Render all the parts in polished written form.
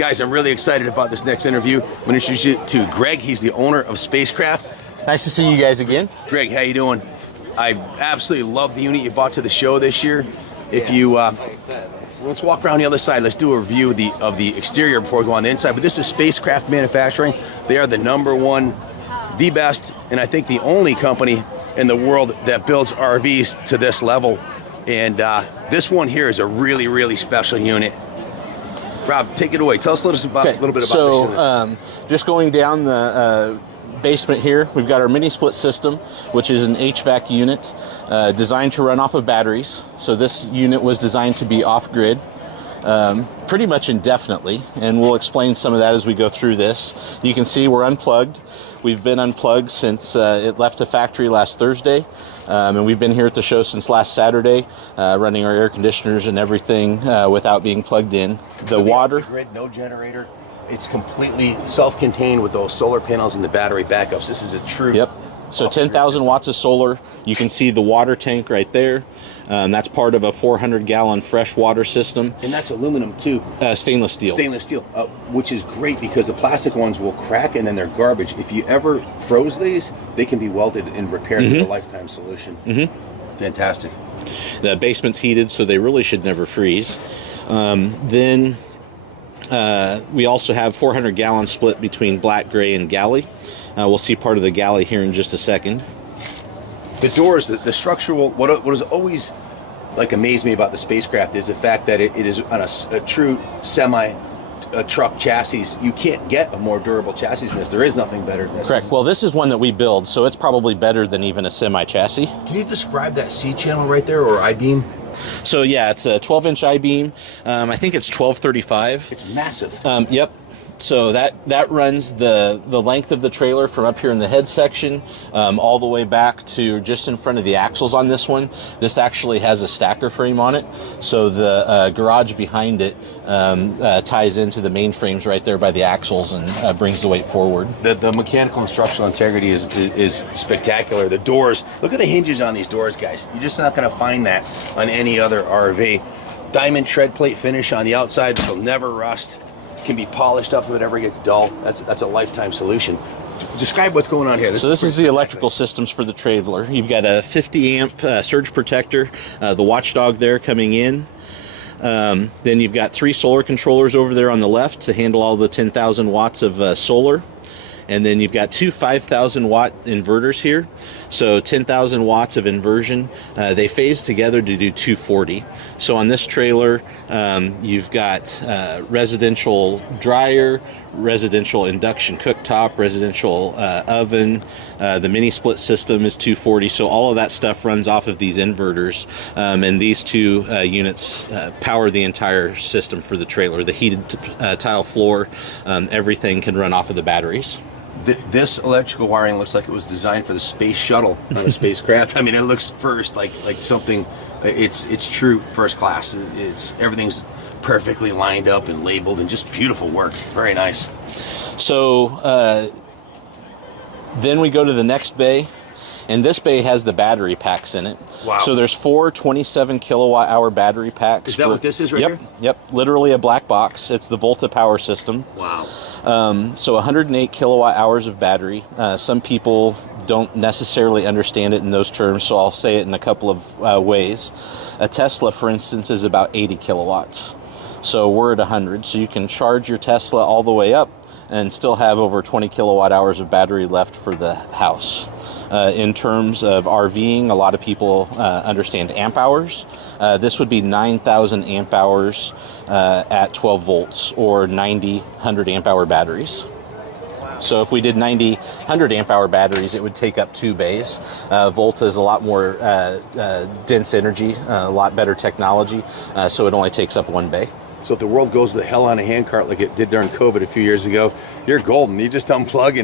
Guys, I'm really excited about this next interview. I'm going to introduce you to Greg. He's the owner of Spacecraft. Nice to see you guys again. Greg, how you doing? I absolutely love the unit you bought to the show this year. If you, let's walk around the other side. Let's do a review of the exterior before we go on the inside. But this is Spacecraft Manufacturing. They are the #1, the best, and I think the only company in the world that builds RVs to this level. And this one here is a really, really special unit. Rob, take it away. Tell us a little bit about this unit. Just going down the basement here, we've got our mini split system, which is an HVAC unit designed to run off of batteries. So this unit was designed to be off-grid pretty much indefinitely, and we'll explain some of that as we go through this. You can see we're unplugged. We've been unplugged since it left the factory last Thursday, and we've been here at the show since last Saturday, running our air conditioners and everything without being plugged in. The water, grid, no generator. It's completely self-contained with those solar panels and the battery backups. This is a true. Yep. So 10,000 watts of solar. You can see the water tank right there. That's part of a 400-gallon fresh water system. And that's aluminum too. Stainless steel. Stainless steel, which is great because the plastic ones will crack and then they're garbage. If you ever froze these, they can be welded and repaired with a lifetime solution. Fantastic. The basement's heated, so they really should never freeze. Then we also have 400-gallon split between black, gray, and galley. We'll see part of the galley here in just a second. The doors, the structural, what has always amazed me about the Spacecraft is the fact that it is on a true semi-truck chassis. You can't get a more durable chassis than this. There is nothing better than this. Correct. Well, this is one that we build, so it's probably better than even a semi-chassis. Can you describe that C-channel right there, or I-beam? So yeah, it's a 12-inch I-beam. I think it's 1235. It's massive. Yep. So that runs the length of the trailer from up here in the head section all the way back to just in front of the axles on this one. This actually has a stacker frame on it, so the garage behind it ties into the main frames right there by the axles and brings the weight forward. The mechanical and structural integrity is spectacular. The doors, look at the hinges on these doors, guys. You're just not going to find that on any other RV. Diamond tread plate finish on the outside, so never rust. Can be polished up if it ever gets dull. That's a lifetime solution. Describe what's going on here. So this is the electrical systems for the trailer. You've got a 50 amp surge protector, the watchdog there coming in. Then you've got 3 solar controllers over there on the left to handle all the 10,000 watts of solar. And then you've got 2 5,000 watt inverters here. So 10,000 watts of inversion. They phase together to do 240. So on this trailer, you've got residential dryer, residential induction cooktop, residential oven. The mini split system is 240. So all of that stuff runs off of these inverters. And these 2 units power the entire system for the trailer. The heated tile floor, everything can run off of the batteries. This electrical wiring looks like it was designed for the space shuttle on the Spacecraft. I mean, it looks first like something. It's true first class. Everything's perfectly lined up and labeled and just beautiful work. Very nice. So then we go to the next bay, and this bay has the battery packs in it. Wow. So there's 4 27 kilowatt hour battery packs. Is that what this is right here? Yep. Literally a black box. It's the Volta power system. Wow. So 108 kilowatt hours of battery. Some people don't necessarily understand it in those terms, so I'll say it in a couple of ways. A Tesla, for instance, is about 80 kilowatts. So we're at 100, so you can charge your Tesla all the way up and still have over 20 kilowatt hours of battery left for the house. In terms of RVing, a lot of people understand amp hours. This would be 9,000 amp hours at 12 volts or 90 100 amp hour batteries. So if we did 90 100 amp hour batteries, it would take up 2 bays. Volta is a lot more dense energy, a lot better technology, so it only takes up 1 bay. So if the world goes to the hell on a handcart like it did during COVID a few years ago, you're golden. You just unplug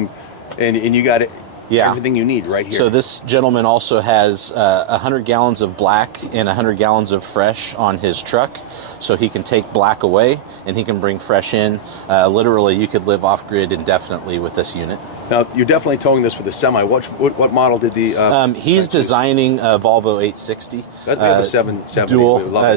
and you got it. Yeah. Everything you need right here. So this gentleman also has 100 gallons of black and 100 gallons of fresh on his truck. So he can take black away and he can bring fresh in. Literally, you could live off grid indefinitely with this unit. Now, you're definitely towing this with a semi. What model did the... He's designing a Volvo 860. That the 770.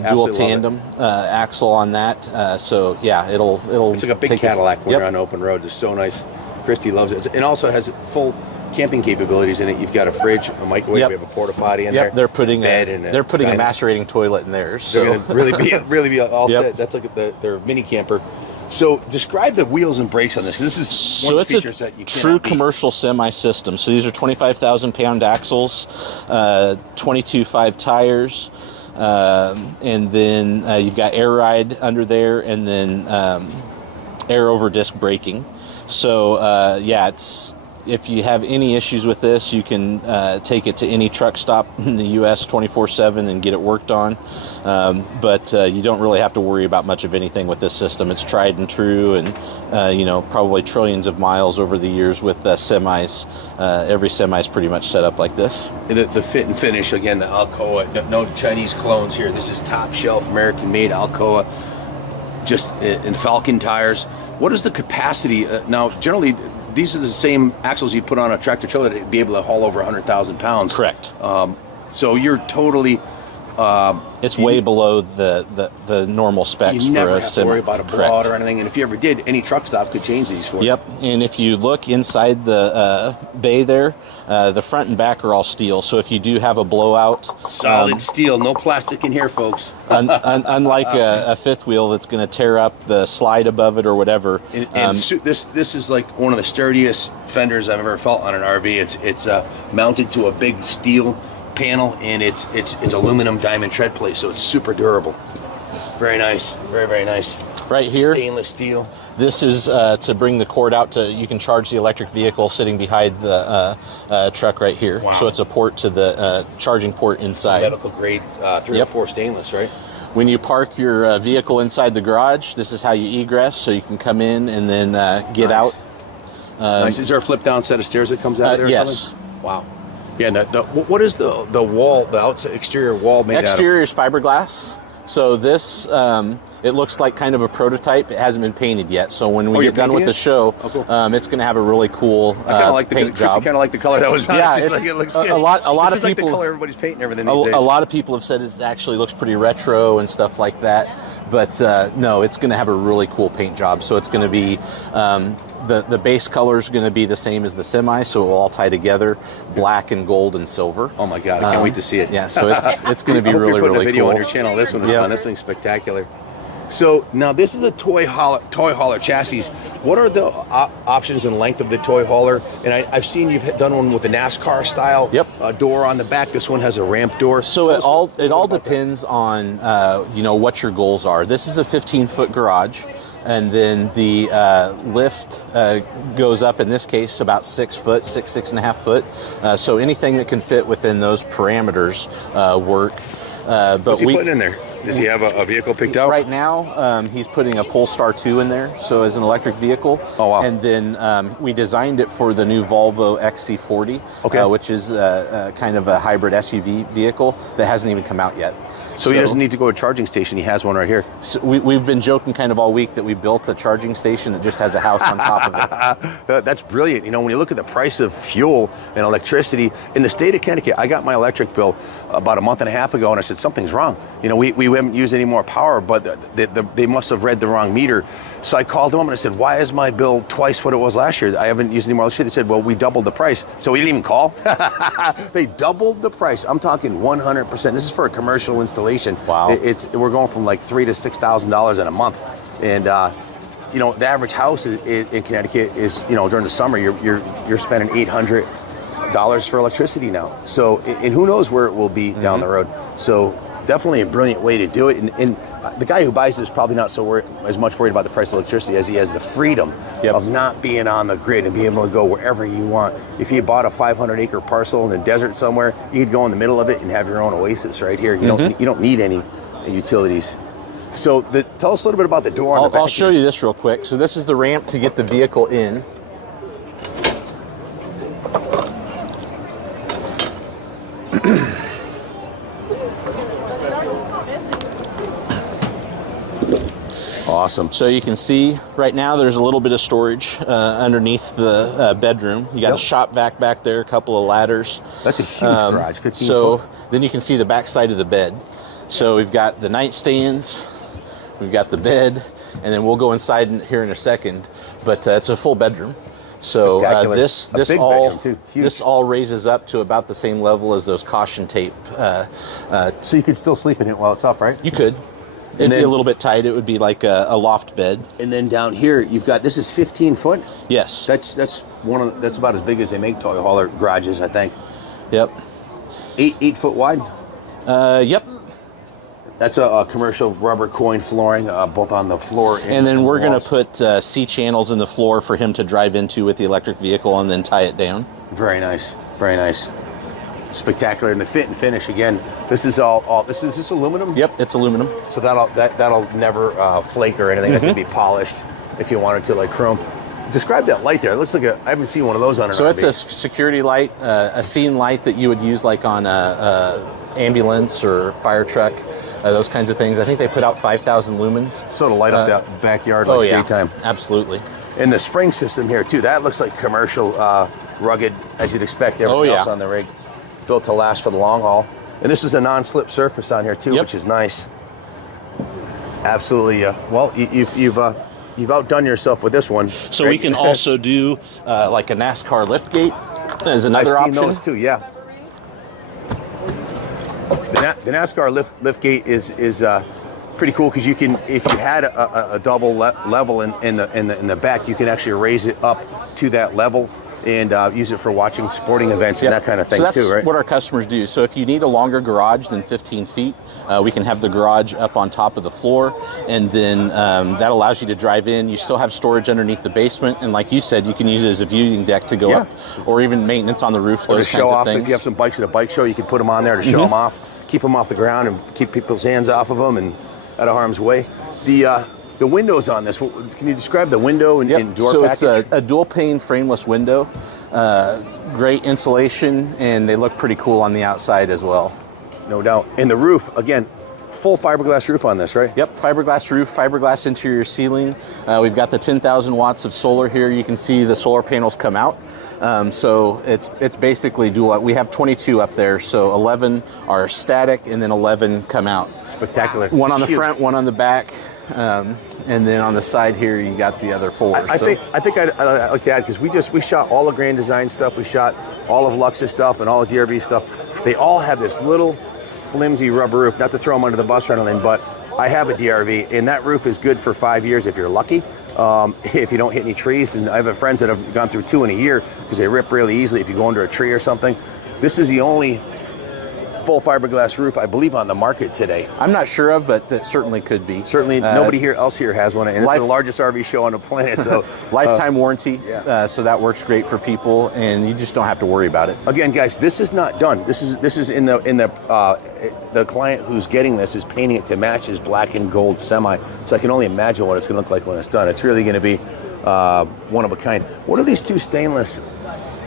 Dual tandem axle on that. So yeah, it'll It's like a big Cadillac when you're on open road. It's so nice. Christy loves it. It also has full camping capabilities in it. You've got a fridge, a microwave, we have a porta potty in there. They're putting a macerating toilet in there. So they're gonna really be all set. That's like their mini camper. So describe the wheels and brakes on this. This is one of the features that you cannot true beat. Commercial semi system. So these are 25,000 pound axles, 22.5 tires, and then you've got air ride under there, and then air over disc braking. So yeah, if you have any issues with this, you can take it to any truck stop in the U.S. 24/7 and get it worked on. But you don't really have to worry about much of anything with this system. It's tried and true, and probably trillions of miles over the years with semis. Every semi is pretty much set up like this. The fit and finish, again, the Alcoa, no Chinese clones here. This is top shelf, American-made Alcoa, just in Falcon tires. What is the capacity? Now, generally, these are the same axles you'd put on a tractor trailer to be able to haul over 100,000 pounds. Correct. So you're totally... it's way below the normal specs you never for a have semi. to worry about a blowout or anything. And if you ever did, any truck stop could change these for you. Yep, and if you look inside the bay there, the front and back are all steel. So if you do have a blowout... Solid steel, no plastic in here, folks. Unlike a fifth wheel that's going to tear up the slide above it or whatever. This is like one of the sturdiest fenders I've ever felt on an RV. It's mounted to a big steel panel, and it's aluminum diamond tread plate, so it's super durable. Very nice, very nice. Right here, stainless steel. This is to bring the cord out to, you can charge the electric vehicle sitting behind the truck right here. Wow. So it's a port to the charging port inside. Medical grade 304 stainless, right? When you park your vehicle inside the garage, this is how you egress, so you can come in and then get out. Nice. Is there a flip down set of stairs that comes out of there? Or yes. something? Wow. Yeah. What is the wall, the outside exterior wall made out of? Exterior is fiberglass. So this, it looks like kind of a prototype. It hasn't been painted yet. So when we get done with the show, cool. It's going to have a really cool paint job. I kind of like the color that was on. Yeah, it's like it looks good. A lot of people. Like the color everybody's painting everything these days. A lot of people have said it actually looks pretty retro and stuff like that. But no, it's going to have a really cool paint job. So it's going to be. The base color is going to be the same as the semi, so it will all tie together, black and gold and silver. Oh my God, I can't wait to see it. Yeah, so it's going to be really a video cool. on your channel. This one is fun. This thing's spectacular. So now this is a toy hauler chassis. What are the options and length of the toy hauler? And I've seen you've done one with a NASCAR style door on the back. This one has a ramp door. So it all depends on what your goals are. This is a 15-foot garage. And then the lift goes up, in this case, about 6 foot, 6.5 foot. So anything that can fit within those parameters work. What's he putting in there? Does he have a vehicle picked out? Right now, he's putting a Polestar 2 in there, so as an electric vehicle. Oh, wow. And then we designed it for the new Volvo XC40, which is kind of a hybrid SUV vehicle that hasn't even come out yet. So he doesn't need to go to a charging station. He has one right here. So we've been joking kind of all week that we built a charging station that just has a house on top of it. That's brilliant. You know, when you look at the price of fuel and electricity in the state of Connecticut, I got my electric bill about a month and a half ago, and I said, something's wrong. You know, we haven't used any more power, but they must have read the wrong meter. So I called them and I said, why is my bill twice what it was last year? I haven't used any more electricity. They said, well, we doubled the price. So we didn't even call. They doubled the price. I'm talking 100%. This is for a commercial installation. Wow. We're going from like $3,000 to $6,000 in a month. And the average house in Connecticut is, during the summer, you're spending $800 for electricity now. So, and who knows where it will be down the road. So definitely a brilliant way to do it. And the guy who buys this is probably not as much worried about the price of electricity as he has the freedom of not being on the grid and being able to go wherever you want. If you bought a 500-acre parcel in the desert somewhere, you could go in the middle of it and have your own oasis right here. You don't need any utilities. So tell us a little bit about the door on the back. I'll show you this real quick. So this is the ramp to get the vehicle in. awesome. So you can see right now there's a little bit of storage underneath the bedroom. You got a shop vac back there, a couple of ladders. That's a huge garage, 15 so foot. then you can see the back side of the bed. So we've got the nightstands, we've got the bed, and then we'll go inside here in a second. But it's a full bedroom. So this all raises up to about the same level as those caution tape. So you could still sleep in it while it's up, right? You could. It'd be a little bit tight. It would be like a loft bed. And then down here, you've got, this is 15 foot? Yes. That's about as big as they make toy hauler garages, I think. Yep. 8 foot wide? Yep. That's a commercial rubber coin flooring, both on the floor and then we're going walls. to put C channels in the floor for him to drive into with the electric vehicle and then tie it down. Very nice. Very nice. Spectacular. And the fit and finish, again, this is is this aluminum? Yep, it's aluminum. So that'll never flake or anything. That can be polished if you wanted to, like chrome. Describe that light there. It looks like I haven't seen one of those on an So RV. it's a security light, a scene light that you would use like on a ambulance or fire truck, those kinds of things. I think they put out 5,000 lumens. So to light up that backyard like daytime. Absolutely. And the spring system here too, that looks like commercial, rugged, as you'd expect everything else on the rig. Built to last for the long haul. And this is a non-slip surface on here too, which is nice. Absolutely. Well, you've outdone yourself with this one. So we can also do like a NASCAR lift gate as another option. I've seen those too, yeah. The NASCAR lift gate is pretty cool because you can, if you had a double level in the back, you can actually raise it up to that level and use it for watching sporting events and that kind of thing too, right? So that's what our customers do. So if you need a longer garage than 15 feet, we can have the garage up on top of the floor, and then that allows you to drive in. You still have storage underneath the basement, and like you said, you can use it as a viewing deck to go up, or even maintenance on the roof, or those to show kinds of off. things. If you have some bikes at a bike show, you can put them on there to show them off, keep them off the ground, and keep people's hands off of them and out of harm's way. The windows on this, can you describe the window and door package? So it's a dual pane frameless window, great insulation, and they look pretty cool on the outside as well. No doubt. And the roof, again, full fiberglass roof on this, right? Yep, fiberglass roof, fiberglass interior ceiling. We've got the 10,000 watts of solar here. You can see the solar panels come out. So it's basically dual. We have 22 up there, so 11 are static and then 11 come out. Spectacular. One on the front, one on the back. And then on the side here, you got the other four. I think I'd like to add, because we shot all the Grand Design stuff, we shot all of Lux's stuff and all of DRV stuff. They all have this little flimsy rubber roof, not to throw them under the bus or anything, but I have a DRV, and that roof is good for 5 years if you're lucky. If you don't hit any trees, and I have friends that have gone through 2 in a year because they rip really easily if you go under a tree or something. This is the only full fiberglass roof, I believe, on the market today. I'm not sure of, but it certainly could be. Certainly, nobody else here has one, and it's the largest RV show on the planet. So lifetime warranty, so that works great for people, and you just don't have to worry about it. Again, guys, this is not done. This is in the client who's getting this is painting it to match his black and gold semi. So I can only imagine what it's going to look like when it's done. It's really going to be one of a kind. What are these two stainless?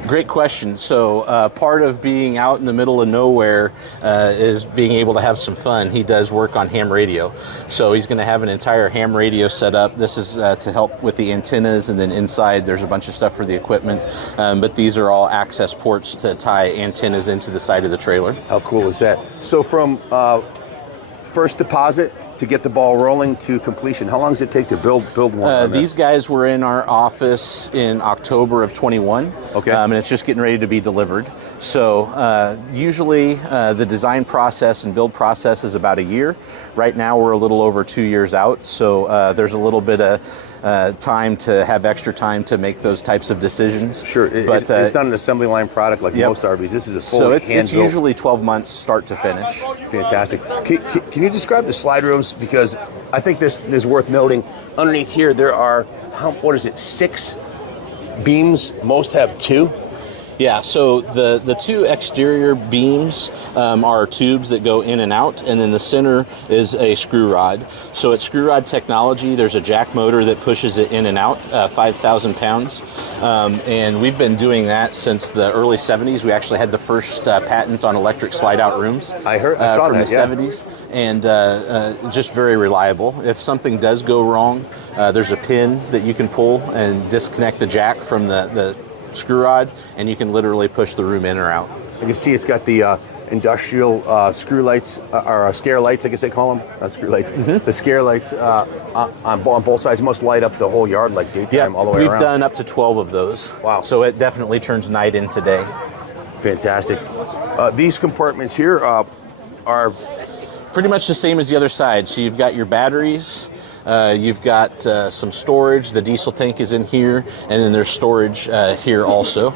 Great question. So part of being out in the middle of nowhere is being able to have some fun. He does work on ham radio. So he's going to have an entire ham radio set up. This is to help with the antennas, and then inside there's a bunch of stuff for the equipment. But these are all access ports to tie antennas into the side of the trailer. How cool is that? So from first deposit to get the ball rolling to completion, how long does it take to build one? These guys were in our office in October of 21. Okay. And it's just getting ready to be delivered. So usually the design process and build process is about a year. Right now we're a little over 2 years out. So there's a little bit of time to have extra time to make those types of decisions. Sure, but it's not an assembly line product like most RVs. This is a full So it's usually 12 months start to finish. Fantastic. Can you describe the slide rooms? Because I think this is worth noting. Underneath here, there are, 6 beams? Most have 2. Yeah, so the two exterior beams are tubes that go in and out, and then the center is a screw rod. So it's screw rod technology. There's a jack motor that pushes it in and out, 5,000 pounds. And we've been doing that since the early 70s. We actually had the first patent on electric slide-out rooms. I saw from that, the yeah. 70s, and just very reliable. If something does go wrong, there's a pin that you can pull and disconnect the jack from the screw rod, and you can literally push the room in or out. You can see it's got the industrial screw lights, or scare lights, I guess they call them. Not screw lights. Mm-hmm. The scare lights on both sides must light up the whole yard like daytime all the way we've around. done up to 12 of those. Wow. So it definitely turns night into day. Fantastic. These compartments here are Pretty much the same as the other side. So you've got your batteries, you've got some storage, the diesel tank is in here, and then there's storage here also.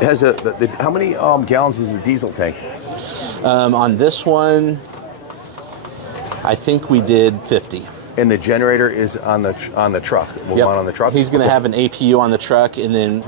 it has how many gallons is the diesel tank? On this one, I think we did 50. And the generator is on the truck. Yep. One on the truck. He's going to have an APU on the truck, and then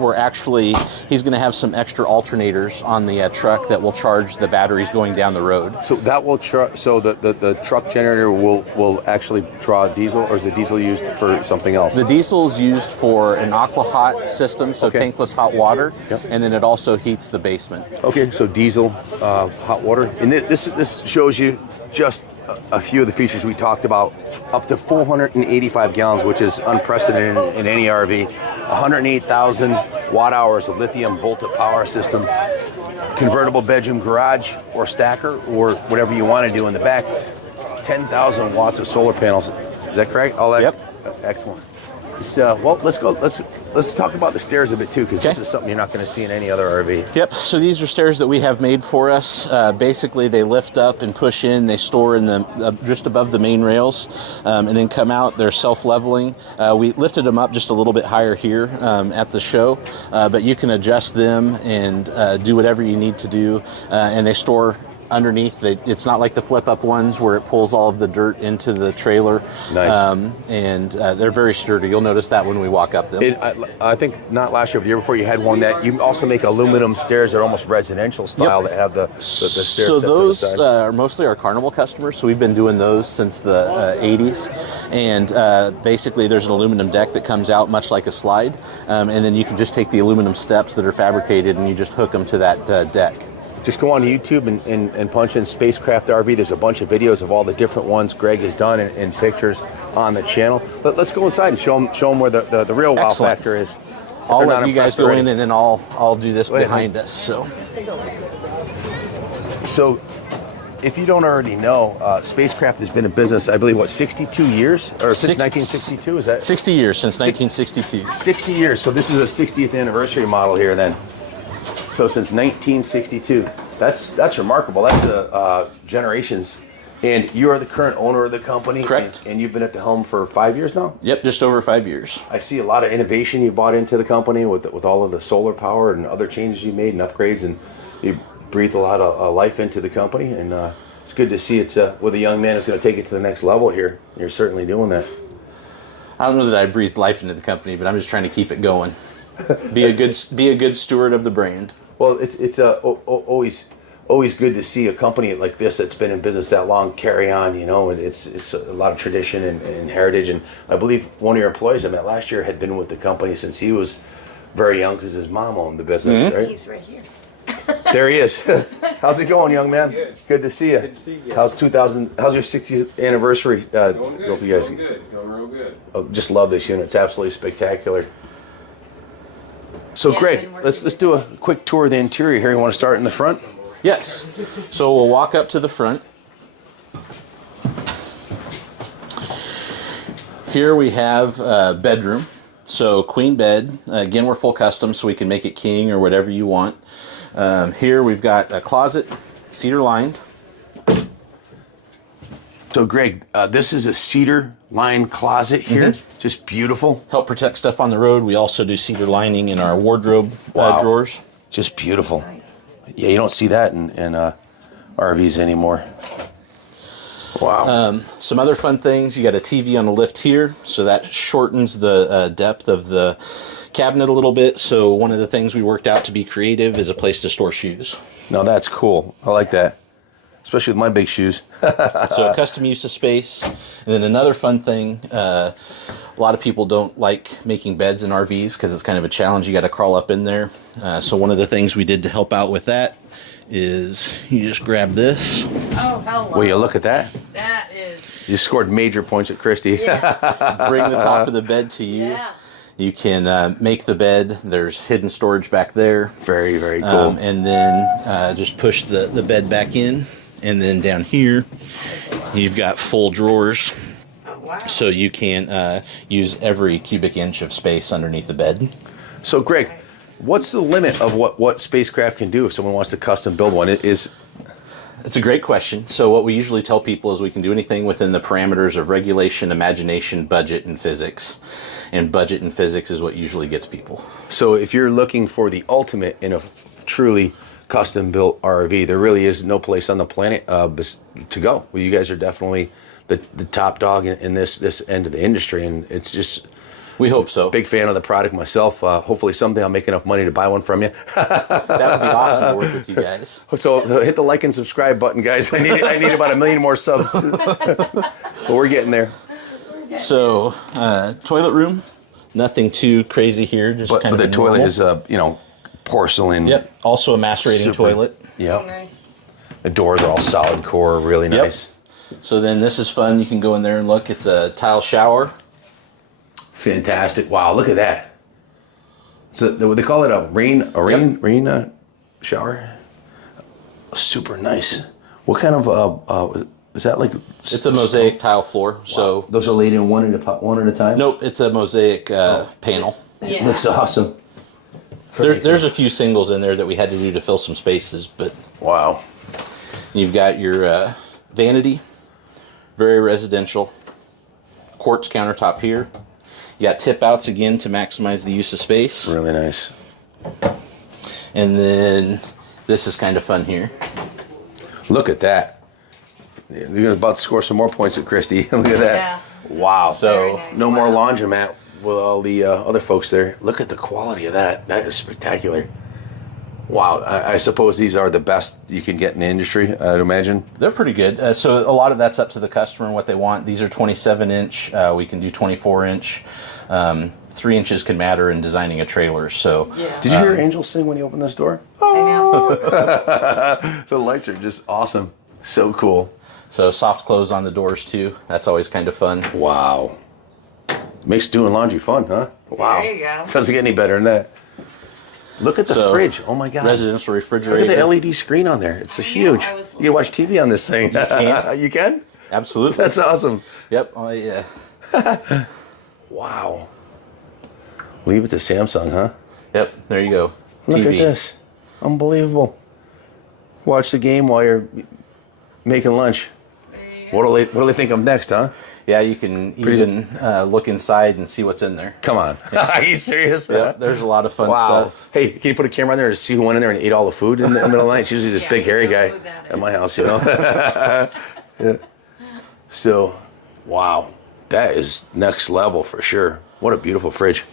he's going to have some extra alternators on the truck that will charge the batteries going down the road. So that will so the truck generator will actually draw diesel, or is the diesel used for something else? The diesel is used for an aqua hot system, so Okay. tankless hot water, Yep. and then it also heats the basement. Okay, so diesel, hot water, and this shows you just a few of the features we talked about. Up to 485 gallons, which is unprecedented in any RV. 108,000 watt hours of lithium volta power system. Convertible bedroom garage or stacker or whatever you want to do in the back. 10,000 watts of solar panels. Is that correct? All that? Yep. Excellent. Well, let's go. Let's talk about the stairs a bit too, because this is something you're not going to see in any other RV. Yep, so these are stairs that we have made for us. Basically, they lift up and push in. They store in the just above the main rails, and then come out. They're self-leveling. We lifted them up just a little bit higher here at the show, but you can adjust them and do whatever you need to do, and they store underneath. It's not like the flip-up ones where it pulls all of the dirt into the trailer. Nice. And they're very sturdy. You'll notice that when we walk up them. I think not last year, but the year before, you had one that you also make aluminum stairs that are almost residential style. Yep. That have the stairs. So set those to the side. are mostly our Carnival customers. So we've been doing those since the 80s. And basically there's an aluminum deck that comes out much like a slide. And then you can just take the aluminum steps that are fabricated and you just hook them to that deck. Just go on YouTube and punch in Spacecraft RV. There's a bunch of videos of all the different ones Greg has done and pictures on the channel. But let's go inside and show them where the real wow Excellent. factor is. I'll let you guys go in, and then I'll do this behind us. So, if you don't already know, Spacecraft has been in business, I believe, 62 years? Or since 1962, is that? 60 years, since 1962. 60 years. So this is a 60th anniversary model here then. So since 1962. That's remarkable. That's generations. And you are the current owner of the company. Correct. And you've been at the helm for 5 years now? Yep, just over 5 years. I see a lot of innovation you've bought into the company with all of the solar power and other changes you made and upgrades, and you breathe a lot of life into the company. And it's good to see it's with a young man that's going to take it to the next level here. You're certainly doing that. I don't know that I breathed life into the company, but I'm just trying to keep it going. Be a good steward of the brand. Well, it's always good to see a company like this that's been in business that long carry on. You know, it's a lot of tradition and heritage. And I believe one of your employees I met last year had been with the company since he was very young, because his mom owned the business. Mm-hmm. Right? He's right here. There he is. How's it going, young man? Good. To see you. Good to see you. How's your 60th anniversary? Going good. Go for you guys. Going good. Going real good. Oh, just love this unit. It's absolutely spectacular. So, Greg, let's do a quick tour of the interior here. You want to start in the front? Yes. So we'll walk up to the front. Here we have a bedroom. So queen bed. Again, we're full custom, so we can make it king or whatever you want. Here we've got a closet, cedar lined. So, Greg, this is a cedar lined closet here. Mm-hmm. Just beautiful. Help protect stuff on the road. We also do cedar lining in our wardrobe drawers. Just beautiful. Nice. Yeah, you don't see that in RVs anymore. Wow. Some other fun things, you got a TV on the lift here, so that shortens the depth of the cabinet a little bit. So one of the things we worked out to be creative is a place to store shoes. No, that's cool. I like that. Especially with my big shoes. So custom use of space. And then another fun thing, a lot of people don't like making beds in RVs because it's kind of a challenge. You got to crawl up in there. So one of the things we did to help out with that is you just grab this. Oh, hello. Will you look at that? That is. You scored major points at Christy. Yeah. Bring the top of the bed to you. Yeah. You can make the bed. There's hidden storage back there. Very, very cool. And then just push the bed back in. And then down here, you've got full drawers. Oh, wow. So you can use every cubic inch of space underneath the bed. So, Greg, what's the limit of what Spacecraft can do if someone wants to custom build one? It's a great question. So what we usually tell people is we can do anything within the parameters of regulation, imagination, budget, and physics. And budget and physics is what usually gets people. So if you're looking for the ultimate in a truly custom-built RV, there really is no place on the planet to go. Well, you guys are definitely the top dog in this end of the industry, and it's just... We hope so. Big fan of the product myself. Hopefully someday I'll make enough money to buy one from you. That would be awesome to work with you guys. So hit the like and subscribe button, guys. I need about 1 million more subs. But we're getting there. So, toilet room, nothing too crazy here. Just But kind of the toilet normal. is porcelain. Yep. Also a macerating toilet. Yep. Oh, nice. The doors are all solid core, really nice. So then this is fun. You can go in there and look. It's a tile shower. Fantastic! Wow, look at that. So they call it a rain shower. Super nice. What kind of is that like? It's a mosaic tile floor. So those are laid in one at a time. nope, it's a mosaic panel. It Yeah. looks awesome. There's a few singles in there that we had to do to fill some spaces, but Wow. you've got your vanity, very residential, quartz countertop here. You got tip outs again to maximize the use of space. Really nice. And then this is kind of fun here. Look at that. You're about to score some more points at Christy. Look at that. Yeah. Wow. So Very nice. No more Wow. laundromat with all the other folks there. Look at the quality of that. That is spectacular. Wow. I suppose these are the best you can get in the industry, I'd imagine. they're pretty good. So a lot of that's up to the customer and what they want. These are 27 inch. We can do 24 inch. 3 inches can matter in designing a trailer. So Yeah. Did you hear Angel sing when you opened this door? I know. The lights are just awesome. So cool. so soft close on the doors too. That's always kind of fun. Wow. Makes doing laundry fun, huh? Wow. There you go. Doesn't get any better than that. Look at the So, fridge. Oh my God. Residential Look refrigerator. at the LED screen on there. It's a huge. I was You can watch TV on this thing. can. You can? Absolutely. That's awesome. Yep. Oh yeah. Wow. Leave it to Samsung, huh? Yep. There you go. Look TV. at this. Unbelievable. Watch the game while you're making lunch. What do they think of next, huh? Yeah, you can even look inside and see what's in there. Come on. Are you serious? Yep. There's a lot of fun Wow. stuff. Hey, can you put a camera on there to see who went in there and ate all the food in the middle of the night? It's usually this Yeah, big hairy you know guy who that at is. my house, you know? Yeah. So, wow. That is next level for sure. What a beautiful fridge.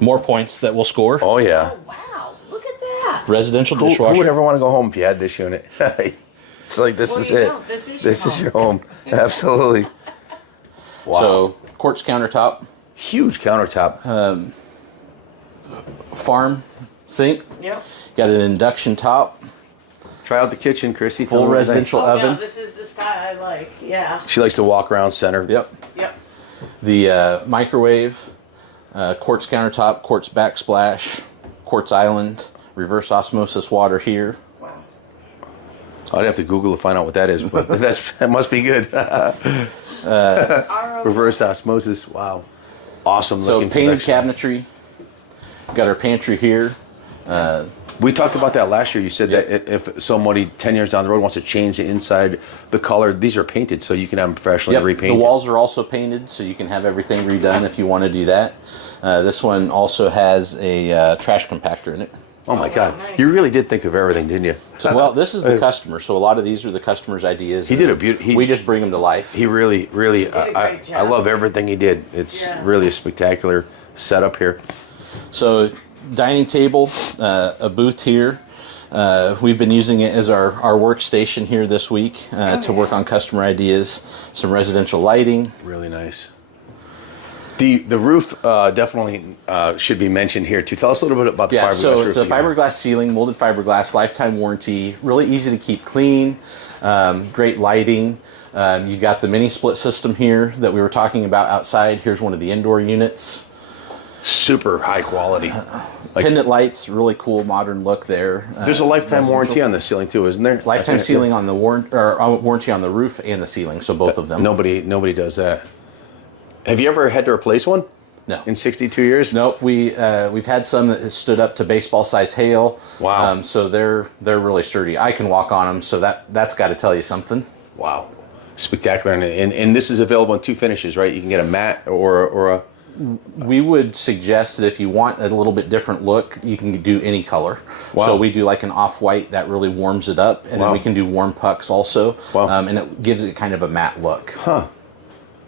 More points that we'll score. Oh, yeah. Oh, wow. Look at that. Residential Who dishwasher. would ever want to go home if you had this unit? It's like, this Well, is you it. don't. This is This your is your home. Absolutely. Wow. So quartz countertop, Huge countertop. farm sink. Yep. Got an induction top, Try out the kitchen, Chrissy. Tell full me what you think. residential Oh, oven. no, this is the style I like. Yeah. She likes to walk around center. Yep. Yep. The microwave, quartz countertop, quartz backsplash, quartz island, reverse osmosis water here. Wow. I'd have to Google to find out what that is, but that must be good. RO. Reverse osmosis. Wow. Awesome So looking painted convection. cabinetry. Got our pantry here. We talked about that last year. You said Yep. that if somebody 10 years down the road wants to change the inside, the color, these are painted, so you can have them professionally Yep. repainted. The walls are also painted, so you can have everything redone if you want to do that. This one also has a trash compactor in it. Oh my God, nice. you really did think of everything, didn't you? So, well, this is the customer, so a lot of these are the customer's ideas. He did a beautiful. We just bring them to life. He really, really. did a great I job. love everything he did. It's really a spectacular setup here. So, dining table, a booth here. We've been using it as our workstation here this week to work on customer ideas. Some residential lighting. Really nice. The roof definitely should be mentioned here too. Tell us a little bit about the fiberglass so roof. it's a fiberglass ceiling, molded fiberglass, lifetime warranty, really easy to keep clean, great lighting. You got the mini split system here that we were talking about outside. Here's one of the indoor units. Super high quality. Pendant lights, really cool modern look there. There's a lifetime warranty on the ceiling too, isn't there? Lifetime ceiling on the warranty on the roof and the ceiling, so both of them. Nobody does that. Have you ever had to replace one? No. In 62 years? Nope. We've had some that has stood up to baseball size hail. Wow. So they're really sturdy. I can walk on them, so that's got to tell you something. Wow. Spectacular. And this is available in two finishes, right? You can get a matte or a... We would suggest that if you want a little bit different look, you can do any color. Wow. So we do like an off-white that really warms it up, and then we can do warm pucks also. Wow. And it gives it kind of a matte look. Huh.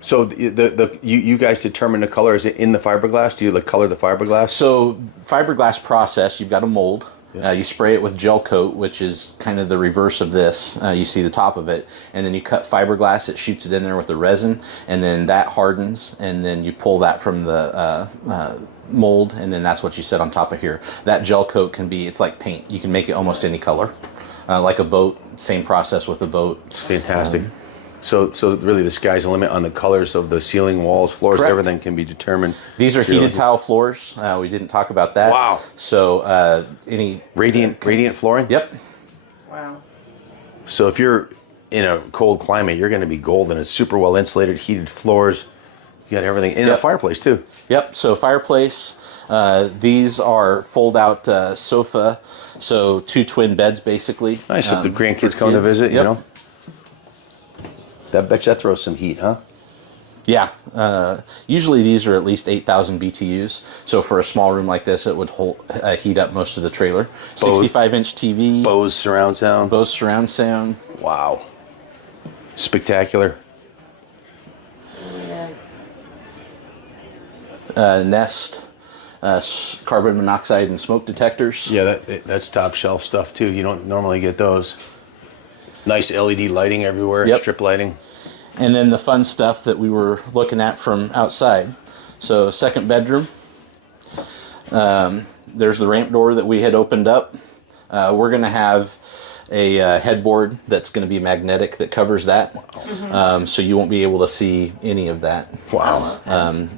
So you guys determine the color. Is it in the fiberglass? Do you color the fiberglass? So fiberglass process, you've got a mold. You spray it with gel coat, which is kind of the reverse of this. You see the top of it, and then you cut fiberglass. It shoots it in there with the resin, and then that hardens, and then you pull that from the mold, and then that's what you set on top of here. That gel coat it's like paint. You can make it almost any color, like a boat. Same process with a boat. It's fantastic. So really the sky's the limit on the colors of the ceiling, walls, floors. Correct. Everything can be determined. These are heated tile floors. We didn't talk about that. Wow. So any Radiant flooring? Yep. Wow. So if you're in a cold climate, you're going to be golden. It's super well insulated, heated floors. You got everything. And a fireplace too. Yep. So fireplace. These are fold-out sofa. So 2 twin beds basically. Nice. If the grandkids for come to kids. visit, Yep. you know. Bet you that throws some heat, huh? Yeah. Usually these are at least 8,000 BTUs. So for a small room like this, it would heat up most of the trailer. 65-inch TV. Bose surround sound. Bose surround sound. Wow. Spectacular. Nice. Nest. Carbon monoxide and smoke detectors. Yeah, that's top shelf stuff too. You don't normally get those. Nice LED lighting everywhere, Yep. strip lighting. And then the fun stuff that we were looking at from outside. So second bedroom. There's the ramp door that we had opened up. We're going to have a headboard that's going to be magnetic that covers that. So you won't be able to see any of that. Wow.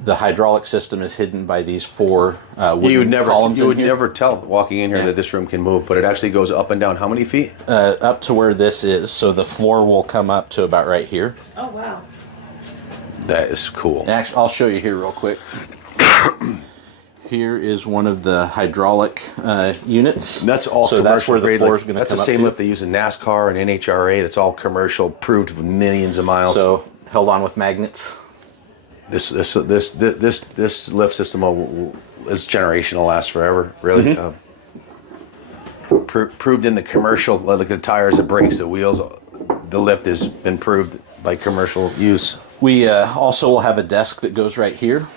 The hydraulic system is hidden by these 4 wooden You would never columns in here. never tell walking in here that this room can move, but it actually goes up and down how many feet? Up to where this is. So the floor will come up to about right here. Oh, wow. That is cool. Actually, I'll show you here real quick. Here is one of the hydraulic units. That's all so commercial that's where the grade. floor is going to That's come the up same to. lift they use in NASCAR and NHRA. That's all commercial, proved with millions of miles. So held on with magnets. This lift system is generational, lasts forever. Really, proved in the commercial, like the tires, the brakes, the wheels. The lift has been proved by commercial use. We also will have a desk that goes right here.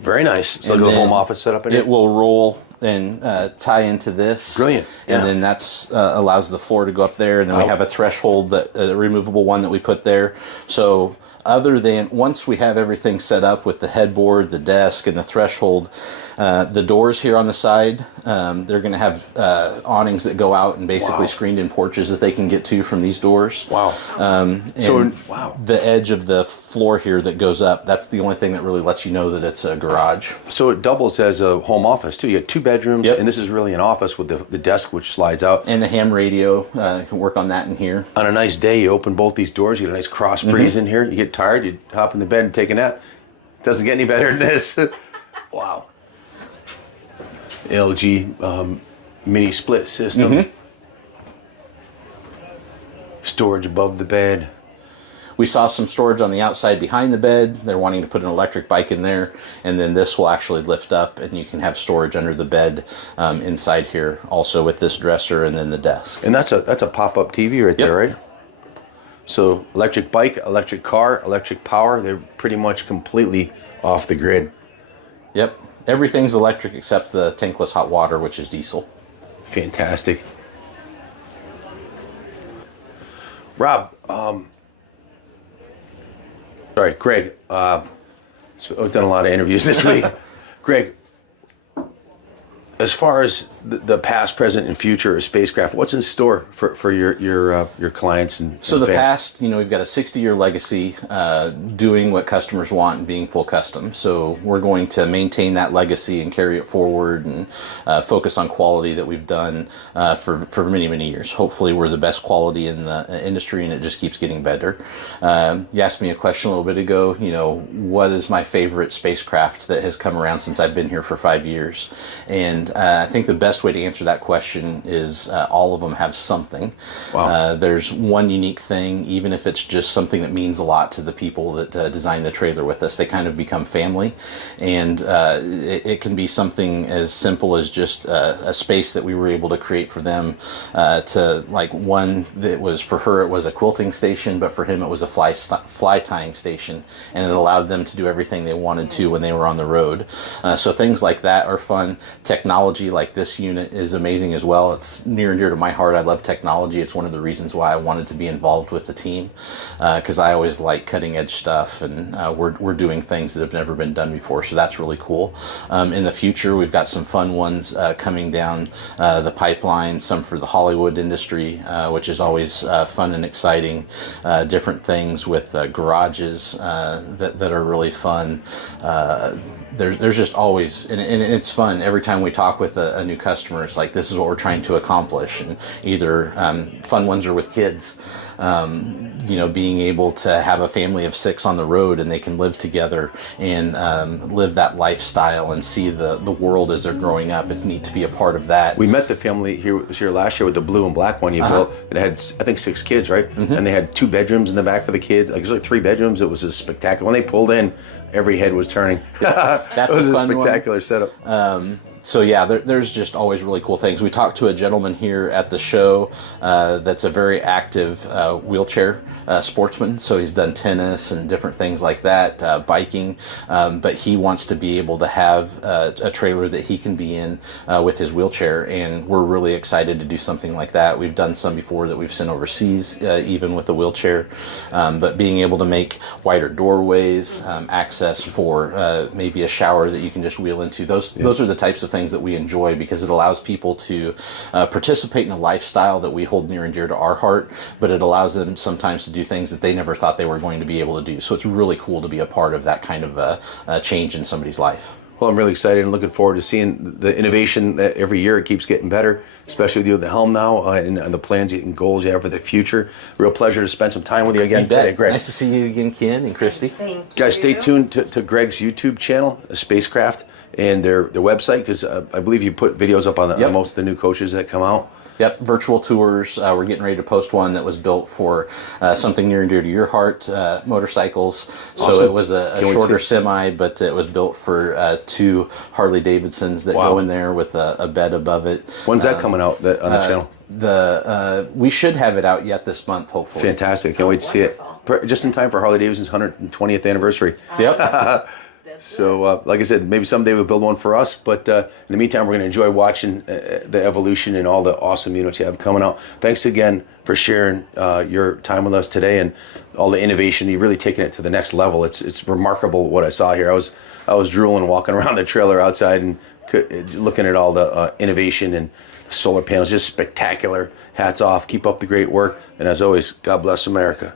Very nice. It's like And a then home office setup in it. It will roll and tie into this. Brilliant. And Yeah. then that's allows the floor to go up there. And then we have a threshold, a removable one that we put there. So other than once we have everything set up with the headboard, the desk, and the threshold, the doors here on the side, they're going to have awnings that go out and basically screened in porches that they can get to from these doors. Wow. Wow. The edge of the floor here that goes up, that's the only thing that really lets you know that it's a garage. So it doubles as a home office too. You have 2 bedrooms, Yep. and this is really an office with the desk which slides out. And the ham radio, you can work on that in here. On a nice day, you open both these doors, you get a nice cross breeze in here. You get tired, you hop in the bed and take a nap. Doesn't get any better than this. Wow. LG mini split system. Storage above the bed. we saw some storage on the outside behind the bed. They're wanting to put an electric bike in there, and then this will actually lift up and you can have storage under the bed inside here, also with this dresser and then the desk. And that's a pop-up TV right there, right? So electric bike, electric car, electric power, they're pretty much completely off the grid. Yep. Everything's electric except the tankless hot water, which is diesel. Fantastic. Rob, sorry, Greg, we've done a lot of interviews this week. Greg, as far as the past, present, and future of Spacecraft, what's in store for your clients and So the fans? past, we've got a 60-year legacy doing what customers want and being full custom. So we're going to maintain that legacy and carry it forward and focus on quality that we've done for many, many years. Hopefully we're the best quality in the industry and it just keeps getting better. You asked me a question a little bit ago, what is my favorite spacecraft that has come around since I've been here for 5 years? And I think the best way to answer that question is all of them have something. Wow. There's one unique thing, even if it's just something that means a lot to the people that design the trailer with us. They kind of become family, and it can be something as simple as just a space that we were able to create for them, to like one that was for her, it was a quilting station, but for him it was a fly tying station, and it allowed them to do everything they wanted to when they were on the road. So things like that are fun. Technology like this unit is amazing as well. It's near and dear to my heart. I love technology. It's one of the reasons why I wanted to be involved with the team, because I always like cutting edge stuff, and we're doing things that have never been done before, so that's really cool. In the future, we've got some fun ones coming down the pipeline, some for the Hollywood industry, which is always fun and exciting. Different things with garages that are really fun. There's just always, and it's fun every time we talk with a new customer. It's like, this is what we're trying to accomplish, and either fun ones are with kids, being able to have a family of 6 on the road and they can live together and live that lifestyle and see the world as they're growing up. It's neat to be a part of that. We met the family here last year with the blue and black one you built. It had, I think, 6 kids, right? And they had 2 bedrooms in the back for the kids. Like, it was like 3 bedrooms. It was a spectacular. When they pulled in, every head was turning. That's it was a a fun spectacular setup. So yeah, there's just always really cool things. We talked to a gentleman here at the show that's a very active wheelchair sportsman. So he's done tennis and different things like that, biking, but he wants to be able to have a trailer that he can be in with his wheelchair, and we're really excited to do something like that. We've done some before that we've sent overseas, even with a wheelchair, but being able to make wider doorways, access for maybe a shower that you can just wheel into. Those are the types of things that we enjoy, because it allows people to participate in a lifestyle that we hold near and dear to our heart, but it allows them sometimes to do things that they never thought they were going to be able to do. So it's really cool to be a part of that kind of a change in somebody's life. Well, I'm really excited and looking forward to seeing the innovation that every year it keeps getting better, especially with you at the helm now, and the plans and goals you have for the future. Real pleasure to spend some time with you again today, Greg. Nice to see you again, Ken and Christy. Thank you. Guys, stay tuned to Greg's YouTube channel, Spacecraft, and their website, because I believe you put videos up on most of the new coaches that come out. Yep, virtual tours. We're getting ready to post one that was built for something near and dear to your heart, motorcycles. So Awesome. It was a shorter semi, but it was built for 2 Harley Davidsons that go in there with a bed above it. When's that coming out on the channel? We should have it out yet this month, hopefully. Fantastic. Can't wait to see it. Just in time for Harley Davidson's 120th anniversary. Yep. So, like I said, maybe someday we'll build one for us. But in the meantime, we're going to enjoy watching the evolution and all the awesome units you have coming out. Thanks again for sharing your time with us today and all the innovation. You've really taken it to the next level. It's remarkable what I saw here. I was drooling walking around the trailer outside and looking at all the innovation and solar panels. Just spectacular. Hats off. Keep up the great work. And as always, God bless America.